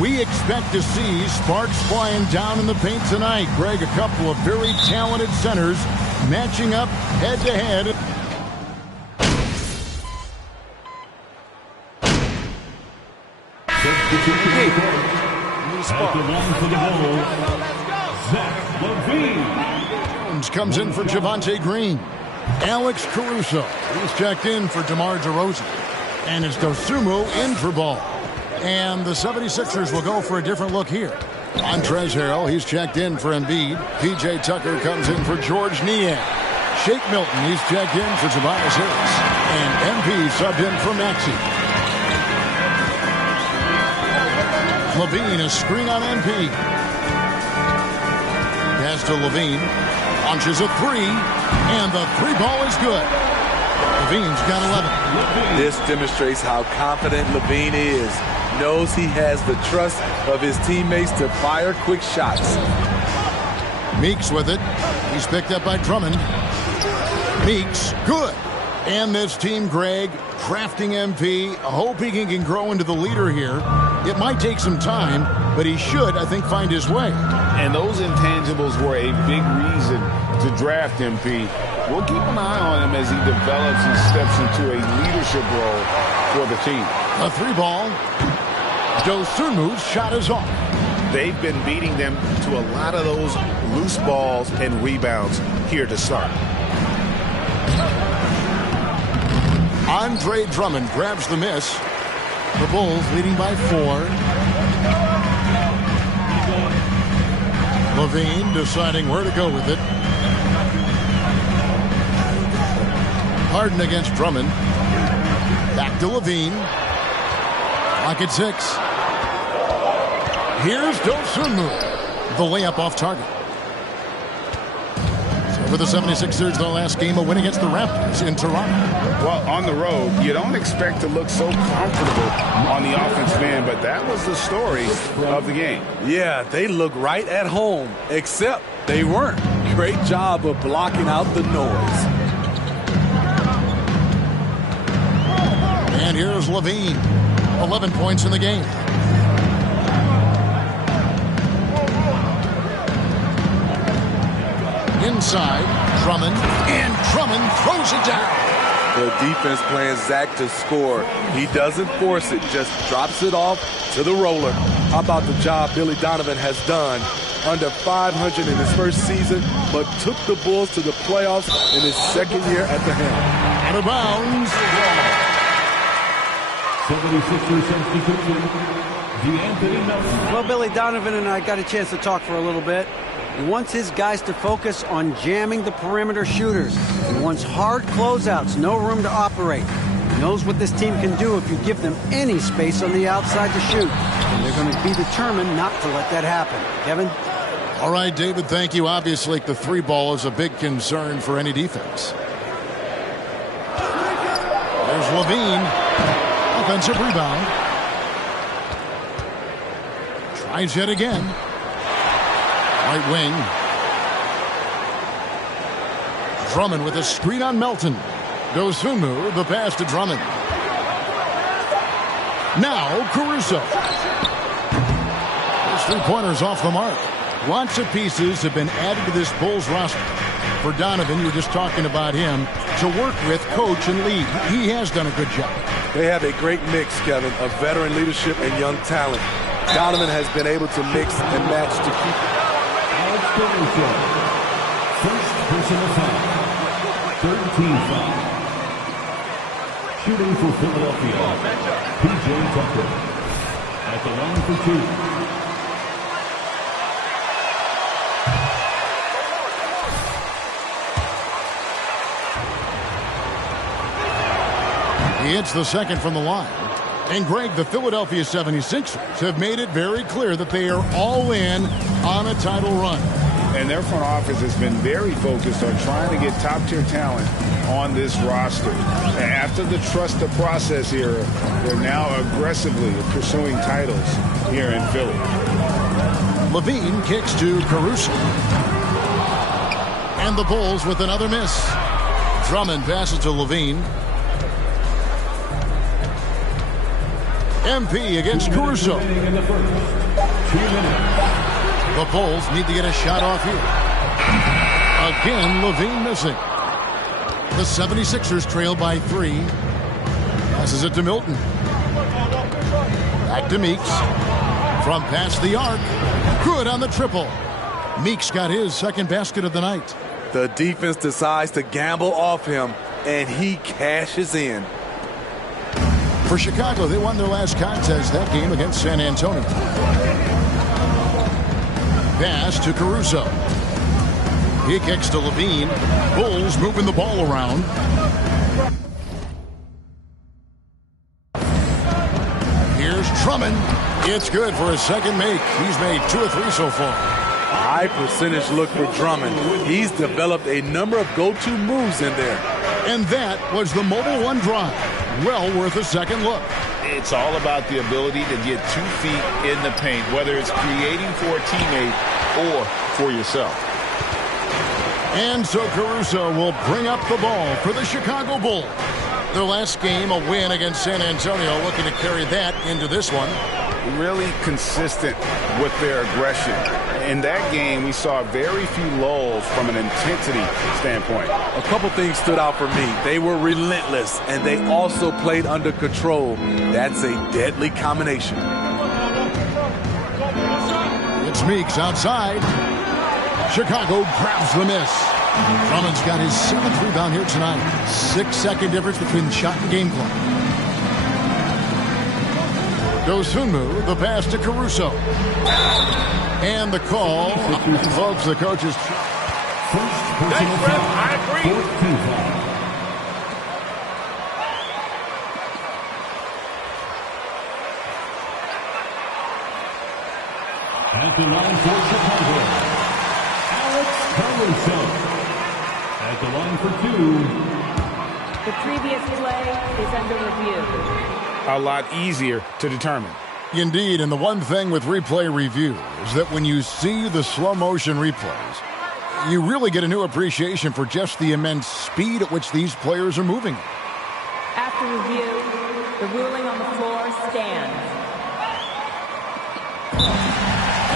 We expect to see sparks flying down in the paint tonight. Greg, a couple of very talented centers matching up head-to-head. At the line for the goal, Zach LaVine. Jones comes in for Javonte Green. Alex Caruso, he's checked in for DeMar DeRozan. And it's Dosunmu in for Ball. And the 76ers will go for a different look here. Montrezl Harrell, he's checked in for Embiid. P.J. Tucker comes in for George Niang. Shake Milton, he's checked in for Tobias Harris. And MP subbed in for Maxey. LaVine, a screen on MP. Pass to LaVine. Launches a three. And the three ball is good. LaVine's got 11. This demonstrates how confident LaVine is. Knows he has the trust of his teammates to fire quick shots. Meeks with it. He's picked up by Drummond. Meeks, good. And this team, Greg, crafting MP, hoping he can grow into the leader here. It might take some time, but he should, I think, find his way. And those intangibles were a big reason to draft MP. We'll keep an eye on him as he develops and steps into a leadership role for the team. A three ball. Dosunmu's shot is off. They've been beating them to a lot of those loose balls and rebounds here to start. Andre Drummond grabs the miss. The Bulls leading by 4. LaVine deciding where to go with it. Harden against Drummond. Back to LaVine. Clock at 6. Here's Dosunmu. The layup off target. For the 76ers, their last game, a win against the Raptors in Toronto. Well, on the road, you don't expect to look so comfortable on the offensive end, but that was the story of the game. Yeah, they look right at home, except they weren't. Great job of blocking out the noise. And here's LaVine. 11 points in the game. Inside, Drummond, and Drummond throws it down. The defense playing Zach to score. He doesn't force it, just drops it off to the roller. How about the job Billy Donovan has done? Under 500 in his first season, but took the Bulls to the playoffs in his second year at the helm. Out of bounds. 76ers substitution, D'Anthony Melton. Well, Billy Donovan and I got a chance to talk for a little bit. He wants his guys to focus on jamming the perimeter shooters. He wants hard closeouts, no room to operate. He knows what this team can do if you give them any space on the outside to shoot. And they're going to be determined not to let that happen. Kevin? All right, David, thank you. Obviously, the three ball is a big concern for any defense. There's LaVine. Offensive rebound. Tries yet again. Right wing. Drummond with a screen on Melton. Dosunmu, the pass to Drummond. Now Caruso. Those three-pointers off the mark. Lots of pieces have been added to this Bulls roster. For Donovan, you were just talking about him, to work with, coach, and lead. He has done a good job. They have a great mix, Kevin, of veteran leadership and young talent. Donovan has been able to mix and match to keep. First personal foul. Third team foul. Shooting for Philadelphia, P.J. Tucker. At the line for 2. He hits the second from the line. And Greg, the Philadelphia 76ers have made it very clear that they are all in on a title run. And their front office has been very focused on trying to get top-tier talent on this roster. After the trust the process era, they're now aggressively pursuing titles here in Philly. LaVine kicks to Caruso. And the Bulls with another miss. Drummond passes to LaVine. MP against Caruso. In the first, 2 minutes. The Bulls need to get a shot off here. Again, Levine missing. The 76ers trail by 3. Passes it to Milton. Back to Meeks. From past the arc. Good on the triple. Meeks got his second basket of the night. The defense decides to gamble off him, and he cashes in. For Chicago, they won their last contest that game against San Antonio. Pass to Caruso. He kicks to Levine. Bulls moving the ball around. Here's Drummond. It's good for his second make. He's made 2 or 3 so far. High percentage look for Drummond. He's developed a number of go-to moves in there. And that was the Mobile One drive. Well worth a second look. It's all about the ability to get 2 feet in the paint, whether it's creating for a teammate or for yourself. And so Caruso will bring up the ball for the Chicago Bulls. Their last game, a win against San Antonio, looking to carry that into this one. Really consistent with their aggression. In that game, we saw very few lulls from an intensity standpoint. A couple things stood out for me. They were relentless, and they also played under control. That's a deadly combination. It's Meeks outside. Chicago grabs the miss. Drummond's got his 7th rebound here tonight. 6-second difference between the shot and game clock. Dosunmu, the pass to Caruso. And the call. Folks, the coaches. Thanks, Fred. I agree. At the line for Chicago, Alex Caruso. At the line for 2. The previous play is under review. A lot easier to determine. Indeed, and the one thing with replay review is that when you see the slow motion replays, you really get a new appreciation for just the immense speed at which these players are moving. After review, the ruling on the floor stands.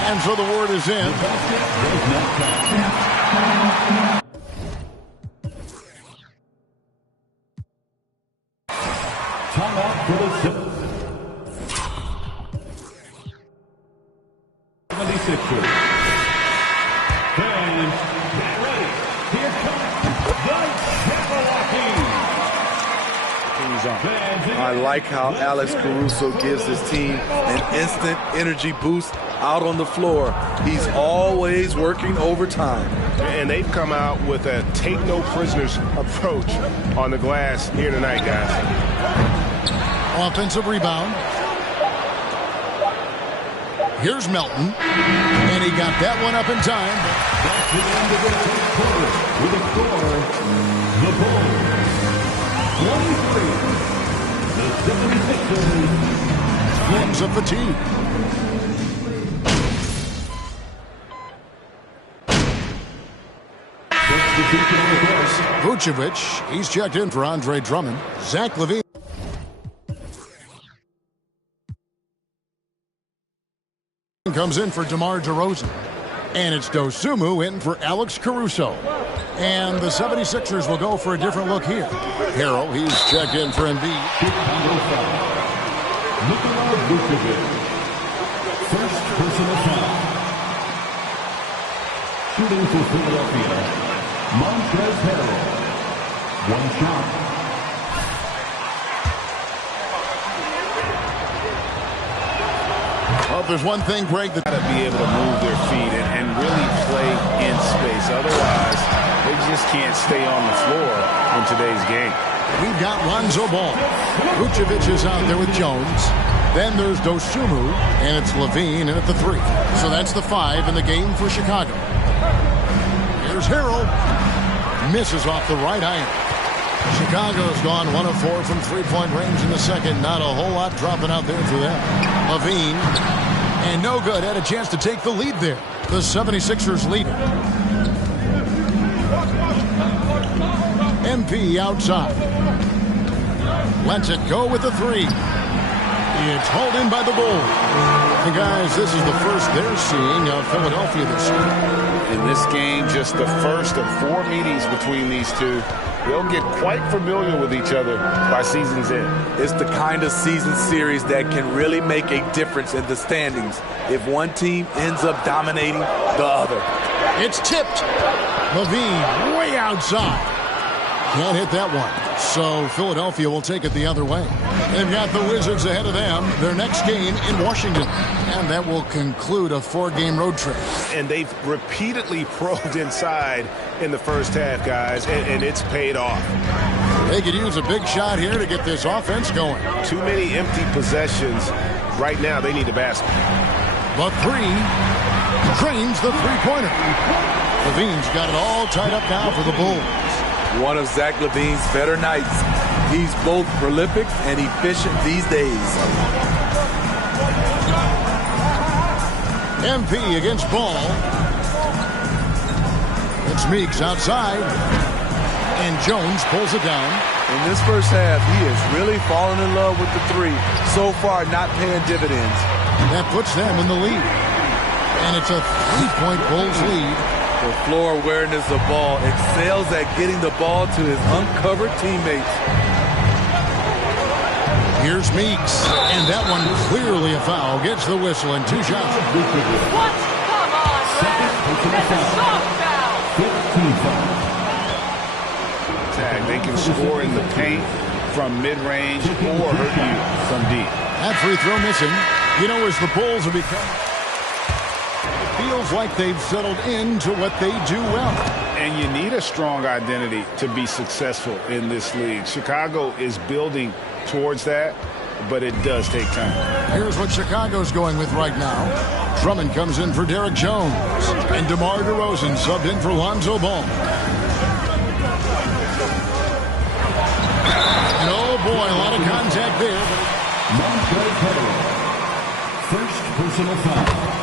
And so the word is in. Timeout for the 76ers. Fans, get ready. Here comes the Jabberwocky. I like how Alex Caruso gives his team an instant energy boost out on the floor. He's always working overtime. And they've come out with a take-no-prisoners approach on the glass here tonight, guys. Offensive rebound. Here's Melton. And he got that one up in time. That's the end of the first quarter with a score. The Bulls, 23. The 76ers. Games of fatigue. Vucevic, he's checked in for Andre Drummond. Zach LaVine comes in for DeMar DeRozan. And it's Dosunmu in for Alex Caruso. And the 76ers will go for a different look here. Harrell, he's checked in for Embiid. Nikola Vucevic. First personal foul. Shooting for Philadelphia, Montrezl Harrell. One shot. Well, if there's one thing, Greg, that Got to be able to move their feet and really play in space. Otherwise, they just can't stay on the floor in today's game. we've got Lonzo Ball. Vucevic is out there with Jones. Then there's Dosunmu, and it's Levine in at the 3. So that's the 5 in the game for Chicago. Here's Harrell. Misses off the right iron. Chicago's gone 1 of 4 from three-point range in the second. Not a whole lot dropping out there for them. Levine. And no good. Had a chance to take the lead there. The 76ers lead. MP outside. Lets it go with the 3. It's hauled in by the Bulls. And guys, this is the first they're seeing of Philadelphia this year. In this game, just the first of 4 meetings between these two. They'll get quite familiar with each other by season's end. It's the kind of season series that can really make a difference in the standings if one team ends up dominating the other. It's tipped. Levine way outside. Can't hit that one. So Philadelphia will take it the other way. They've got the Wizards ahead of them. Their next game in Washington. And that will conclude a 4-game road trip. And they've repeatedly probed inside in the first half, guys, and it's paid off. They could use a big shot here to get this offense going. Too many empty possessions. Right now, they need a basket. The three drains the three-pointer. Levine's got it all tied up now for the Bulls. One of Zach LaVine's better nights. He's both prolific and efficient these days. MP against Ball. It's Meeks outside. And Jones pulls it down. In this first half, he has really fallen in love with the three. So far, not paying dividends. That puts them in the lead. And it's a 3-point Bulls lead. The floor awareness of Ball excels at getting the ball to his uncovered teammates. Here's Meeks, and that one clearly a foul. Gets the whistle and 2 shots. What? Come on, Red. That's a soft foul. 15 foul. Tag. They can score in the paint from mid-range or hurt you from deep. That free throw missing. You know, as the Bulls have become... feels like they've settled into what they do well. And you need a strong identity to be successful in this league. Chicago is building towards that, but it does take time. Here's what Chicago's going with right now. Drummond comes in for Derek Jones. And DeMar DeRozan subbed in for Lonzo Ball. And oh boy, a lot of contact there. First personal foul.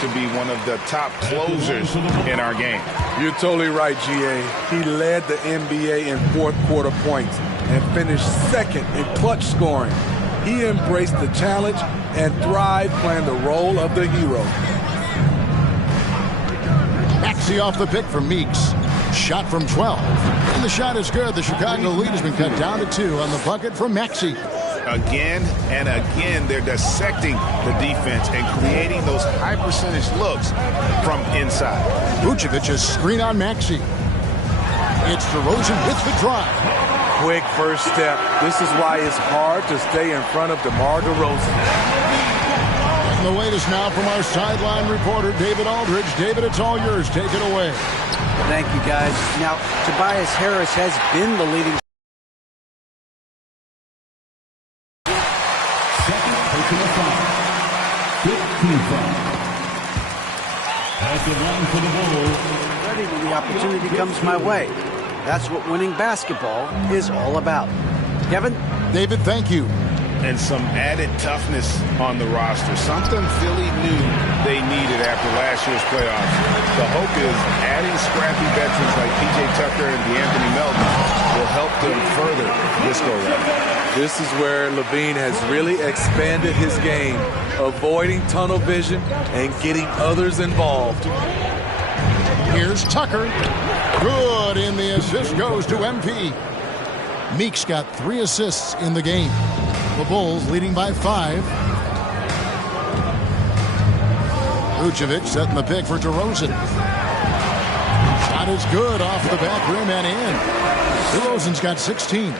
To be one of the top closers in our game. You're totally right, GA. He led the NBA in fourth quarter points and finished second in clutch scoring. He embraced the challenge and thrived playing the role of the hero. Maxey off the pick from Meeks. Shot from 12. And the shot is good. The Chicago lead has been cut down to 2 on the bucket from Maxey. Again and again, they're dissecting the defense and creating those high percentage looks from inside. Vucevic's screen on Maxey. It's DeRozan with the drive. Quick first step. This is why it's hard to stay in front of DeMar DeRozan. And the latest now from our sideline reporter, David Aldridge. David, it's all yours. Take it away. Thank you, guys. Now, Tobias Harris has been the leading. Ready when the opportunity comes my way. That's what winning basketball is all about. Kevin? David, thank you. And some added toughness on the roster. Something Philly knew they needed after last year's playoffs. The hope is adding scrappy veterans like P.J. Tucker and DeAnthony Melton will help them further this go-round. This is where Levine has really expanded his game, avoiding tunnel vision and getting others involved. Here's Tucker. Good, and the assist goes to MP. Meeks got 3 assists in the game. The Bulls leading by 5. Vucevic setting the pick for DeRozan. Shot is good off the back rim and in. DeRozan's got 16.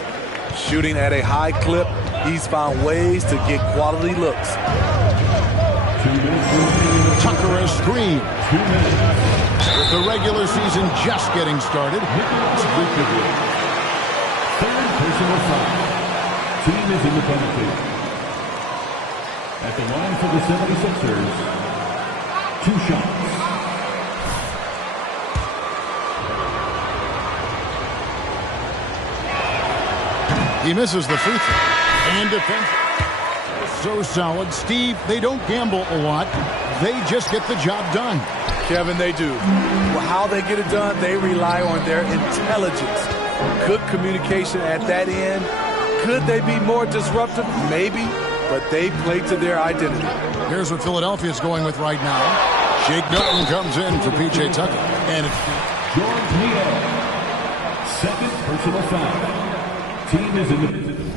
Shooting at a high clip, he's found ways to get quality looks. Tucker a screen. With the regular season just getting started. Third personal foul. Team is in the penalty. At the line for the 76ers, 2 shots. He misses the free throw. And defense so solid. Steve, they don't gamble a lot. They just get the job done. Kevin, they do. Well, how they get it done, they rely on their intelligence. Good communication at that end, Could they be more disruptive? Maybe, but they play to their identity. Here's what Philadelphia's going with right now. Jake Milton comes in for P.J. Tucker. And it's George Neal. Second personal foul. Team is in the